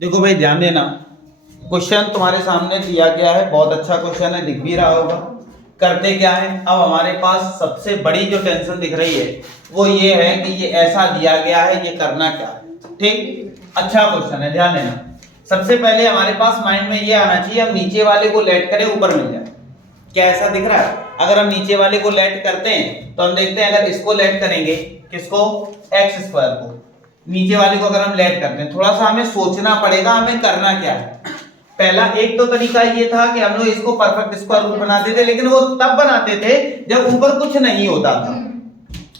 देखो भाई ध्यान देना, क्वेश्चन तुम्हारे सामने दिया गया है, बहुत अच्छा क्वेश्चन है, दिख भी रहा होगा। करते क्या है, अब हमारे पास सबसे बड़ी जो टेंशन दिख रही है वो ये है कि ये ऐसा दिया गया है, ये करना क्या है। ठीक, अच्छा क्वेश्चन है, ध्यान देना। सबसे पहले हमारे पास माइंड में ये आना चाहिए, हम नीचे वाले को लेट करें ऊपर मिल जाए। क्या ऐसा दिख रहा है? अगर हम नीचे वाले को लेट करते हैं तो हम देखते हैं, अगर इसको लेट करेंगे, किसको, एक्स स्क्वायर को, नीचे वाले को अगर हम लेट करते हैं, थोड़ा सा हमें सोचना पड़ेगा हमें करना क्या है। पहला एक तो तरीका ये था कि हम लोग इसको परफेक्ट स्क्वायर रूट बनाते थे, लेकिन वो तब बनाते थे जब ऊपर कुछ नहीं होता था।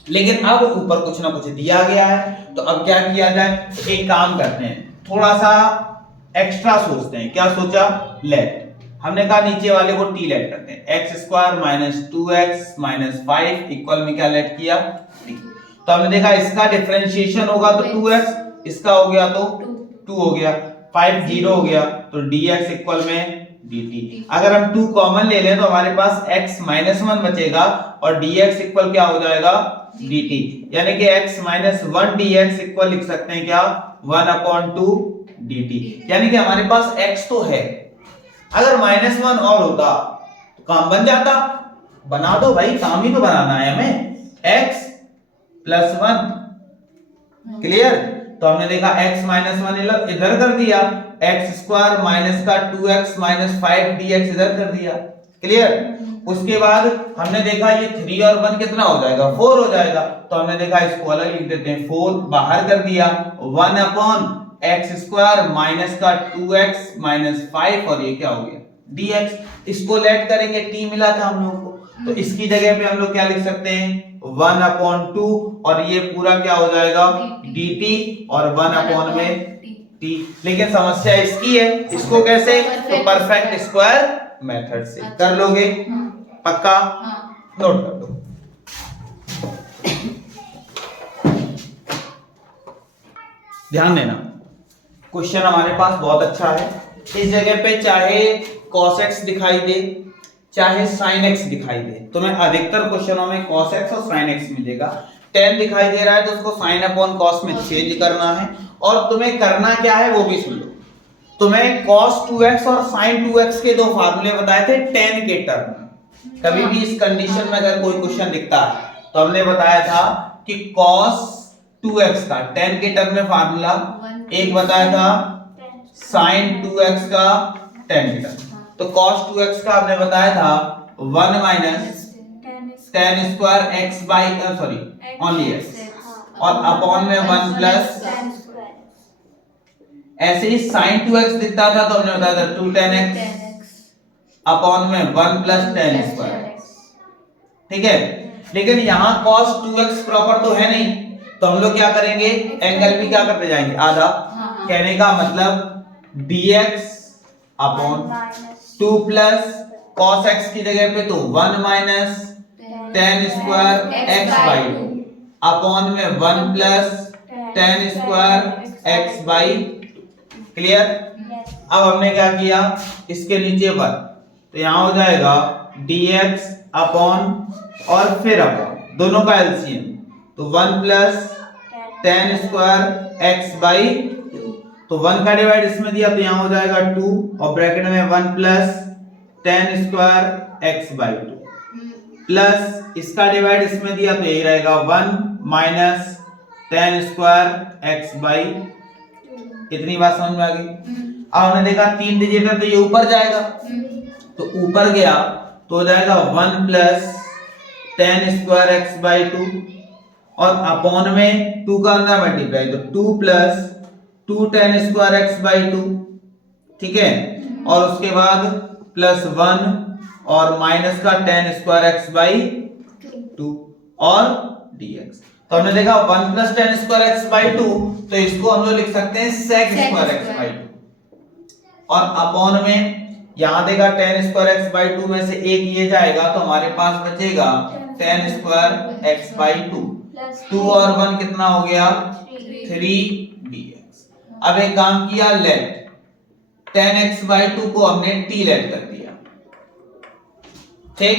लेकिन अब ऊपर कुछ ना कुछ दिया गया है, तो अब क्या किया जाए, तो एक काम करते हैं, थोड़ा सा एक्स्ट्रा सोचते हैं। क्या सोचा, लेट। हमने कहा नीचे वाले को टी लेट करते हैं, x square minus 2x minus 5 equal में क्या लेट किया, टी। तो हमने देखा इसका डिफरेंशिएशन होगा तो 2x, इसका हो गया तो 2 हो गया, 5 0 हो गया, तो dx इक्वल में dt। अगर हम 2 कॉमन ले लें तो हमारे पास x माइनस 1 बचेगा और dx इक्वल क्या हो जाएगा, dt। यानी कि x माइनस 1 dx इक्वल लिख सकते हैं क्या, 1/2 dt। यानी कि हमारे पास x तो है, अगर माइनस 1 और होता तो काम बन जाता। बना दो भाई, काम ही तो बनाना है हमें, x प्लस 1, क्लियर। तो हमने देखा x माइनस 1 इधर कर दिया, एक्स स्क्वायर माइनस का 2x माइनस 5 dx इधर कर दिया, क्लियर। उसके बाद हमने देखा ये 3 और 1 कितना हो जाएगा, 4 हो जाएगा। तो हमने देखा इसको अलग लिख देते हैं, 4 बाहर कर दिया, 1/x स्क्वायर माइनस का 2x माइनस 5 और ये क्या हो गया, dx। इसको लेट करेंगे, t मिला था हम लोगों को, तो इसकी जगह पे हम लोग क्या लिख सकते हैं, 1/2 और ये पूरा क्या हो जाएगा, dt और 1 में t। लेकिन समस्या इसकी है, इसको कैसे, तो परफेक्ट स्क्वायर मेथड से कर लोगे, पक्का, नोट कर दो। ध्यान देना, क्वेश्चन हमारे पास बहुत अच्छा है। इस जगह पे चाहे cos x दिखाई दे चाहे sin x दिखाई दे, तुम्हें अधिकतर क्वेश्चनों में cos x और sin x मिलेगा। tan दिखाई दे रहा है तो उसको sin अपॉन cos में चेंज करना है, और तुम्हें करना क्या है वो भी सुन लो। तुम्हें cos 2x और sin 2x के दो फार्मूले बताए थे tan के टर्म में। कभी भी इस कंडीशन में अगर कोई क्वेश्चन दिखता है तो हमने बताया था कि cos 2x का tan के टर्म में फार्मूला, एक बताया था sin 2x का tan के टर्म। तो cos 2x का हमने बताया था 1 minus tan square x by sorry only x, और अपॉन में 1 प्लस, ऐसे ही sin 2x दिखता था तो हमने बताया था 2 tan x अपॉन में 1 प्लस tan स्क्वायर x, ठीक है। लेकिन यहाँ cos 2x प्रॉपर तो है नहीं, तो हम लोग क्या करेंगे, एंगल भी क्या करते जाएंगे, आधा। कहने का मतलब dx upon 2 plus cos x की जगह पे तो 1 minus tan square x by 2 upon में 1 plus tan square x by 2, clear. अब हमने क्या किया, इसके नीचे 1, तो यहां हो जाएगा dx अपॉन और फिर अपॉन, दोनों का एलसीएम, तो 1 plus tan square x by 2, तो 1 का डिवाइड इसमें दिया तो यहां हो जाएगा 2 और ब्रैकेट में 1 plus tan square x by 2 plus इसका डिवाइड इसमें दिया तो यही रहेगा 1 minus tan square x by 2। इतनी बात समझ में आ गई। अब हमने देखा 3 डिजिट है तो ये ऊपर जाएगा, तो ऊपर गया तो हो जाएगा 1 plus tan square x by 2 और अपॉन में 2 का अंदर मल्टीप्लाई, तो 2 plus 2 tan square x by 2, ठीक है। और उसके बाद प्लस 1 और माइनस का tan स्क्वायर x बाई 2 और dx। तो हमने देखा 1 plus tan square x by 2, तो इसको हम लोग लिख सकते हैं sec स्क्वायर x बाई 2, और अपॉन में यहां देखा tan स्क्वायर x बाई 2 में से एक ये जाएगा तो हमारे पास बचेगा tan स्क्वायर x बाई 2, 2 और 1 कितना हो गया, 3 dx। अब एक काम किया, लेट tan x बाई 2 को हमने t लेट कर दिया, ठीक।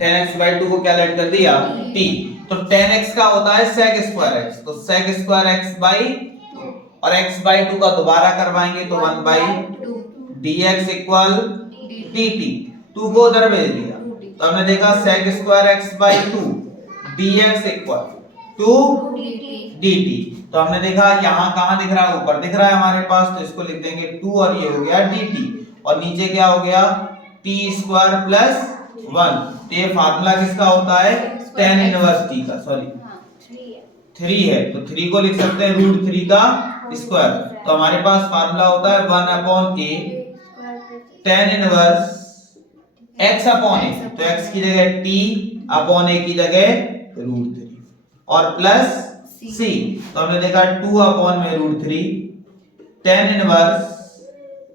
tan x बाई 2 को क्या लेट कर दिया, t। तो tan x का होता है sec स्क्वायर x, तो sec स्क्वायर x बाई 2 और x/2 का दोबारा करवाएंगे तो 1/2 dx इक्वल dt। 2 को उधर भेज दिया तो हमने देखा sec² x/2 dx equal 2 dt। तो हमने देखा यहाँ कहाँ दिख रहा है, ऊपर दिख रहा है हमारे पास, तो इसको लिख देंगे 2 और ये हो गया dt और नीचे क्या हो गया t² + 1। तो ये फार्मूला किसका होता है tan इनवर्स t का, सॉरी 3 है तो 3 को लिख सकते हैं √3 का स्क्वायर। तो हमारे पास फार्मूला होता है 1/a tan इनवर्स x/a। तो x की जगह t/a की जगह √3 और प्लस c। तो हमने देखा 2/√3 tan इनवर्स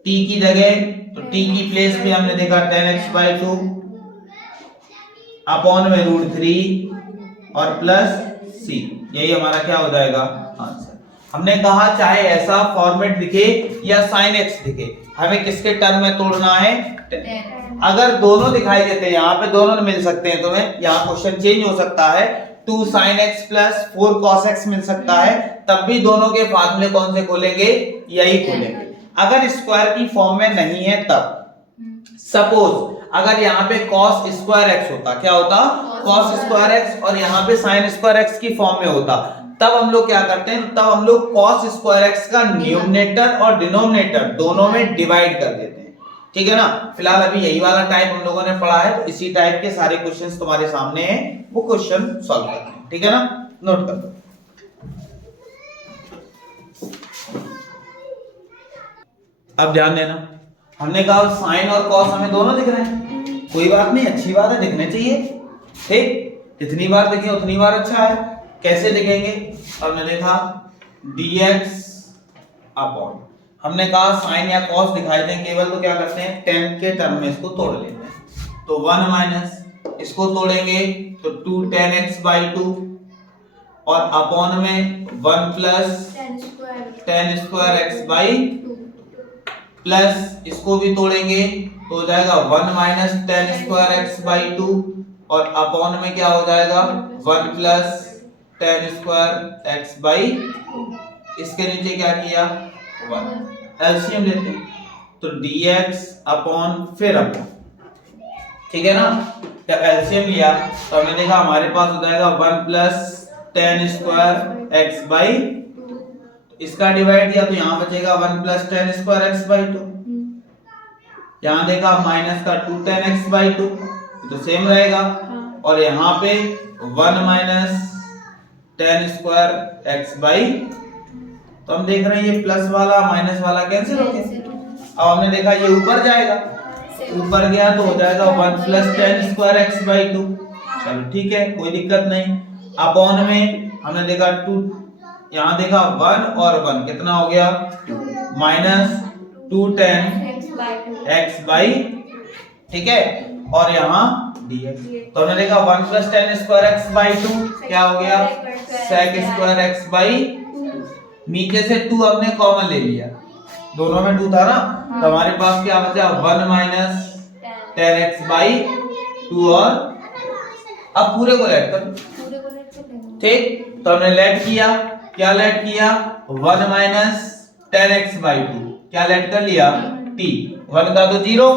t की जगह, तो t की प्लेस पे हमने देखा tan x/2 /√3 और प्लस c। यही हमारा क्या हो जाएगा आंसर। हमने कहा चाहे ऐसा फॉर्मेट दिखे या sin x दिखे, हमें किसके टर्म में तोड़ना है। अगर दोनों दिखाई देते हैं, यहाँ पे दोनों मिल सकते हैं, तुम्हें यहाँ क्वेश्चन चेंज हो सकता है, 2 sin x + 4 cos x मिल सकता है, तब भी दोनों के फार्मूले कौन से खोलेंगे, यही खोलेंगे। अगर स्क्वायर की फॉर्म में नहीं है तब, सपोज अगर यहाँ पे cos² x होता, क्या होता cos² x और यहाँ पे sin² x की फॉर्म में होता, तब हम लोग क्या करते हैं, तब हम लोग cos² x का न्यूमरेटर और डिनोमिनेटर दोनों में डिवाइड कर देते हैं। ठीक है ना। फिलहाल अभी यही वाला टाइप हम लोगों ने पढ़ा है, तो इसी टाइप के सारे क्वेश्चंस तुम्हारे सामने हैं, वो क्वेश्चन सॉल्व करते हैं। ठीक है ना, नोट कर लो। अब ध्यान देना, हमने कहा साइन और कॉस हमें दोनों दिख रहे हैं, कोई बात नहीं, अच्छी बात है, दिखने चाहिए। ठीक, जितनी बार दिखे उतनी बार अच्छा है। कैसे दिखेंगे, हमने देखा dx अपॉन, हमने कहा साइन या कॉस दिखाई दें केवल, तो क्या करते हैं tan के टर्म में इसको तोड़ लेते हैं। तो 1 माइनस इसको तोड़ेंगे तो 2 tan x/2 और अपॉन में 1 प्लस tan² x/2 प्लस इसको भी तोड़ेंगे तो हो जाएगा 1 माइनस tan² x/2 और अपॉन में क्या हो जाएगा 1 प्लस tan² x/2। इसके नीचे क्या किया 1, एलसीएम लेते हैं तो dx अपॉन फिर अपॉन, ठीक है ना। जब एलसीएम लिया तो हमने देखा हमारे पास हो जाएगा 1 प्लस tan² x/2, इसका डिवाइड किया तो यहाँ बचेगा 1 प्लस tan² x/2। यहाँ देखा माइनस का 2 tan x/2 तो सेम रहेगा, और यहाँ पे 1 माइनस tan² x/2, तो हम देख रहे हैं ये प्लस वाला माइनस वाला कैंसिल हो गया। अब हमने देखा ये ऊपर जाएगा, ऊपर गया तो हो जाएगा 1 प्लस tan² x/2। चलो ठीक है, कोई दिक्कत नहीं। अपॉन में हमने देखा 2, यहाँ देखा 1 और 1 कितना हो गया 2 माइनस 2 tan x/2, ठीक है, और यहाँ dx। तो हमने देखा 1 प्लस tan² x/2 क्या हो गया sec² x/2। नीचे से 2 हमने कॉमन ले लिया, दोनों में 2 था ना, तो हमारे पास क्या बचा 1 माइनस tan x/2 और अब पूरे को लेट कर, ठीक। तो हमने लेट किया, क्या लेट किया 1 माइनस tan x/2, क्या लेट कर लिया t, 1 का तो 0,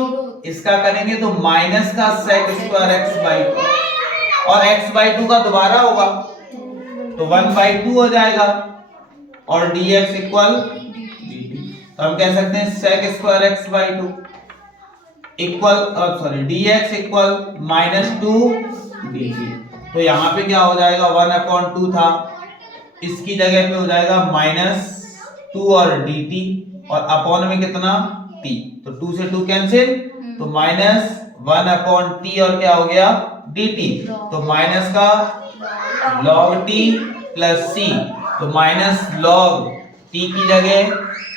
इसका करेंगे तो माइनस का sec² x/2 और x/2 का दोबारा होगा तो 1/2 हो जाएगा और dx इक्वल dt। तो हम कह सकते हैं sec² x/2 equal, sorry dx equal -2 dt। तो यहाँ पे क्या हो जाएगा 1/2 था, इसकी जगह पे हो जाएगा -2 और dt और अपॉन में कितना t, तो 2 से 2 कैंसिल तो -1/t और क्या हो गया dt। तो माइनस का log t प्लस c, तो माइनस log t की जगह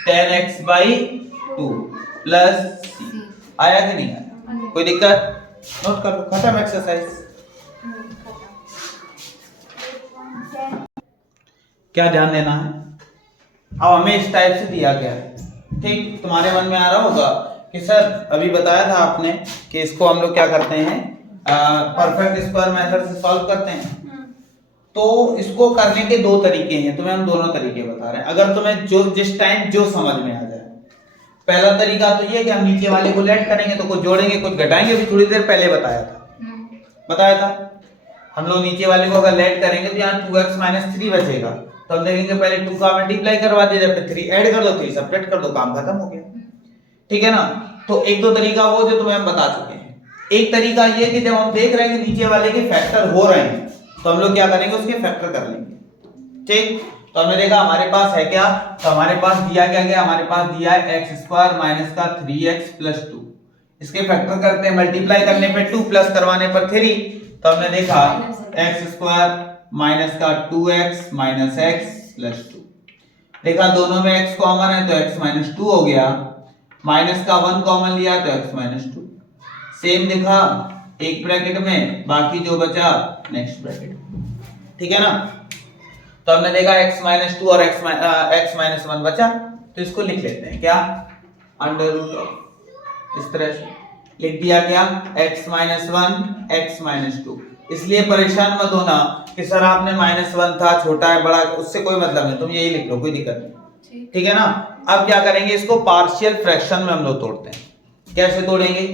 tan x/2 प्लस c। आया कि नहीं आया, कोई दिक्कत, नोट कर लो, खत्म एक्सरसाइज। क्या ध्यान देना है, अब हमें इस टाइप से दिया गया है, ठीक। तुम्हारे मन में आ रहा होगा कि सर अभी बताया था आपने कि इसको हम लोग क्या करते हैं परफेक्ट स्क्वायर मेथड से सॉल्व करते हैं, तो इसको करने के दो तरीके हैं, तुम्हें हम दोनों तरीके बता रहे हैं, अगर तुम्हें जो जिस टाइम जो समझ में आ जाए। पहला तरीका तो ये है कि हम नीचे वाले को लेट करेंगे, तो कुछ जोड़ेंगे कुछ घटाएंगे, अभी थोड़ी देर पहले बताया था हम लोग नीचे वाले को अगर लेट करेंगे तो यहाँ 2x - 3 बचेगा, तो हम देखेंगे पहले 2 का मल्टीप्लाई करवा दिया, जब 3 ऐड कर दो 3 सब्ट्रैक्ट कर दो, काम खत्म हो गया। ठीक है ना। तो एक दो तरीका वो जो तुम्हें हम बता चुके हैं। एक तरीका ये कि जब हम देख रहे हैं कि नीचे वाले के फैक्टर हो रहे हैं तो हम लोग क्या करेंगे, उसके फैक्टर कर लेंगे। ठीक, तो हमने देखा हमारे पास है क्या, तो हमारे पास दिया क्या गया, हमारे पास दिया है x² माइनस का 3x + 2, इसके फैक्टर करते हैं, मल्टीप्लाई करने पे 2 प्लस करवाने पर 3, तो हमने देखा x² माइनस का 2x माइनस x + 2, देखा दोनों में x कॉमन है तो x - 2 हो गया, माइनस का 1 कॉमन लिया तो x - 2, सेम देखा एक ब्रैकेट में, बाकी जो बचा नेक्स्ट ब्रैकेट। ठीक है ना। तो हमने देखा x - 2 और x - 1 बचा, तो इसको लिख लेते हैं क्या, √ इस तरह से लिख दिया क्या, x - 1 x - 2। इसलिए परेशान मत होना कि सर आपने -1 था, छोटा है बड़ा, उससे कोई मतलब नहीं, तुम यही लिख लो, कोई दिक्कत नहीं। ठीक है ना। अब क्या करेंगे, इसको पार्शियल फ्रैक्शन में हम लोग तोड़ते हैं। कैसे तोड़ेंगे,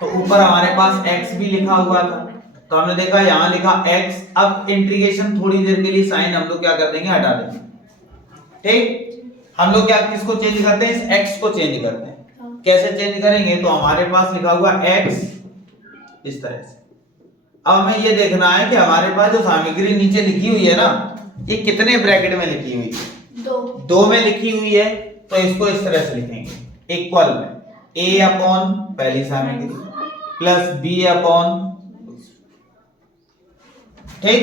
तो ऊपर हमारे पास x भी लिखा हुआ था, तो हमने देखा यहाँ लिखा x, अब इंटीग्रेशन थोड़ी देर के लिए साइन हम लोग क्या कर देंगे, हटा देंगे। ठीक, हम लोग क्या किसको चेंज करते हैं, इस x को चेंज करते हैं। कैसे चेंज करेंगे, तो हमारे पास लिखा हुआ x इस तरह से। अब हमें ये देखना है कि हमारे पास जो सामग्री नीचे लिखी हुई है ना, ये कितने ब्रैकेट में लिखी हुई है, दो में लिखी हुई है, तो इसको इस तरह से लिखेंगे, इक्वल में a अपॉन पहली सामग्री प्लस b अपॉन, ठीक,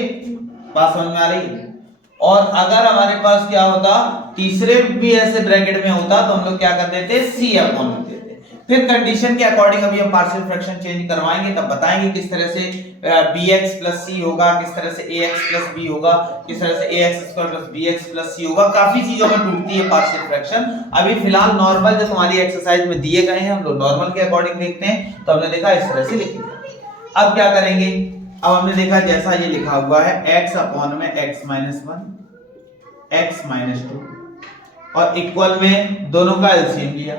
बात समझ में आ रही है। और अगर हमारे पास क्या होता, तीसरे भी ऐसे ब्रैकेट में होता, तो हम लोग क्या कर देते, c अपॉन लिख देते। फिर कंडीशन के अकॉर्डिंग अभी हम पार्शियल फ्रैक्शन चेंज करवाएंगे, तब बताएंगे किस तरह से bx + c होगा, किस तरह से ax + b होगा, किस तरह से ax² + bx + c होगा। काफी चीजों में टूटती है पार्शियल फ्रैक्शन। अभी फिलहाल नॉर्मल जो तुम्हारी एक्सरसाइज में दिए गए हैं, हम लोग नॉर्मल के अकॉर्डिंग लिखते हैं, तो हमने देखा इस तरह से लिखेंगे। अब क्या करेंगे, अब हमने देखा जैसा ये लिखा हुआ है x अपॉन में x - 1 x - 2 और इक्वल में दोनों का एलसीएम लिया,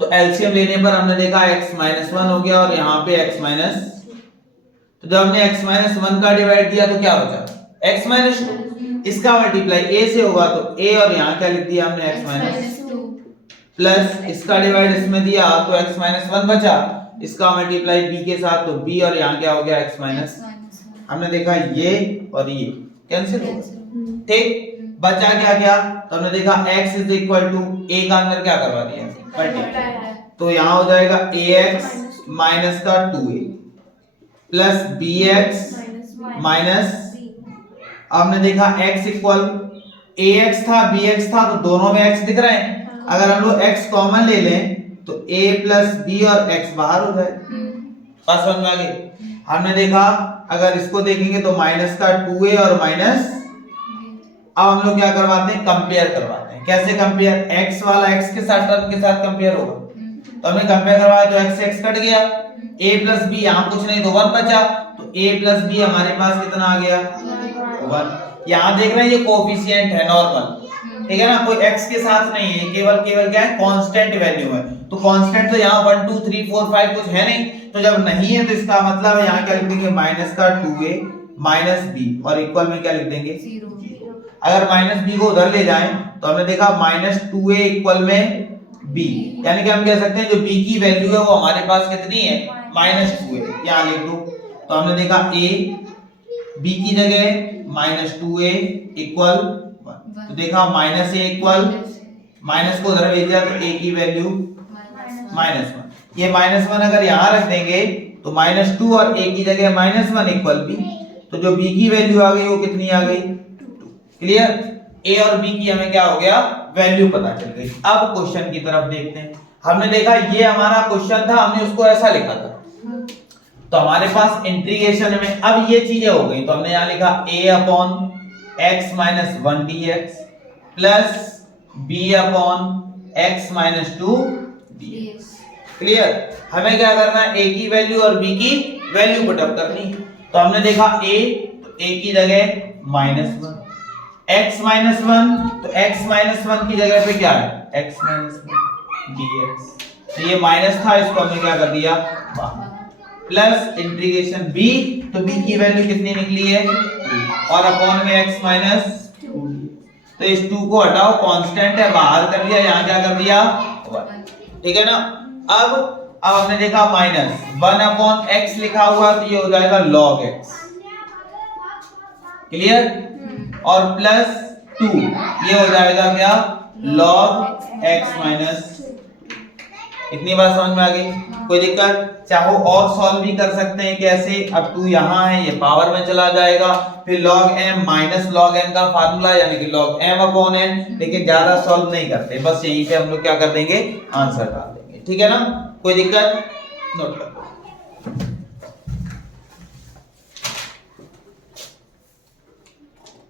तो एलसीएम लेने पर हमने देखा x - 1 हो गया और यहाँ पे x माइनस, तो जब हमने x - 1 का डिवाइड किया तो क्या बचा, x - 2, इसका मल्टीप्लाई a से होगा तो a, और यहाँ क्या लिख दिया हमने x - 2 प्लस इसका डिवाइड इसमें दिया तो x - 1 बचा, इसका मल्टीप्लाई b के साथ तो b, और यहाँ क्या हो गया x - हमने देखा ये और ये कैंसिल हो गया। ठीक, बचा क्या क्या, तो हमने देखा x = a का अंदर क्या करवा दिया, मल्टीप्लाई, तो यहाँ हो जाएगा ax माइनस का 2a प्लस bx माइनस, हमने देखा x इक्वल ax था bx था, तो दोनों में x दिख रहे हैं, अगर हम लोग x कॉमन ले लें तो a प्लस b और x बाहर हो जाए। पास समझ में आ गई। हमने देखा अगर इसको देखेंगे तो माइनस का 2a और माइनस, अब हम लोग क्या करवाते हैं, कंपेयर करवाते हैं। कैसे कंपेयर, x वाला x के साथ टर्म के साथ कंपेयर होगा, तो हमने कंपेयर करवाया तो x से x कट गया, a प्लस b यहाँ कुछ नहीं तो 1 बचा, तो a प्लस b हमारे पास कितना आ गया, 1। यहाँ देख रहे हैं ये कोएफिशिएंट है नॉर्मल, ठीक है ना, कोई x के साथ नहीं है, केवल क्या है, कांस्टेंट वैल्यू है, तो कांस्टेंट तो यहाँ 1 2 3 4 5 कुछ है नहीं, तो जब नहीं है तो इसका मतलब है यहाँ क्या लिख देंगे, माइनस का 2a माइनस b और इक्वल में क्या लिख देंगे 0। अगर माइनस b को उधर ले जाएं तो हमने देखा माइनस 2a इक्वल में b, यानी कि हम कह सकते हैं जो b की वैल्यू है वो हमारे पास कितनी है, माइनस 2a, यहाँ लिख दो, तो हमने देखा a b की जगह माइनस 2a इक्वल 1, तो देखा माइनस a इक्वल, माइनस को उधर भेज दिया तो a की वैल्यू -1, ये -1 अगर यहाँ रख देंगे तो -2 और a की जगह -1 इक्वल b, तो जो b की वैल्यू आ गई वो कितनी आ गई 2। क्लियर, a और b की हमें क्या हो गया, वैल्यू पता चल गई। अब क्वेश्चन की तरफ देखते हैं। हमने देखा ये हमारा क्वेश्चन था, हमने उसको ऐसा लिखा था, तो हमारे पास इंटीग्रेशन में अब ये चीजें हो गई, तो हमने यहाँ लिखा a upon x - 1 dx plus b upon x - 2 dx। Clear, हमें क्या करना है, a की वैल्यू और b की वैल्यू पुट अप करनी है, तो हमने देखा a, तो a की जगह -1, x -1, तो x -1 की जगह पे क्या है x -1 dx। तो ये माइनस था, इसको हमने क्या कर दिया प्लस इंटीग्रेशन b, तो b की वैल्यू कितनी निकली है 2 और अपॉन में x -2। तो इस 2 को हटाओ, कांस्टेंट है बाहर कर दिया, यहां क्या कर दिया 1, ठीक है ना। अब हमने देखा -1 अपॉन x लिखा हुआ, तो ये हो जाएगा log x, क्लियर, और प्लस 2 ये हो जाएगा क्या log x - इतनी बात समझ में आ गई, कोई दिक्कत? चाहो और सॉल्व भी कर सकते हैं, कैसे? अब 2 यहाँ है, ये पावर में चला जाएगा, फिर log m minus log n का फार्मूला यानी कि log m अपॉन n, लेकिन ज्यादा सॉल्व नहीं करते, बस यहीं पे हम लोग क्या कर देंगे आंसर डाल देंगे, ठीक है ना, कोई दिक्कत? नोट कर लो।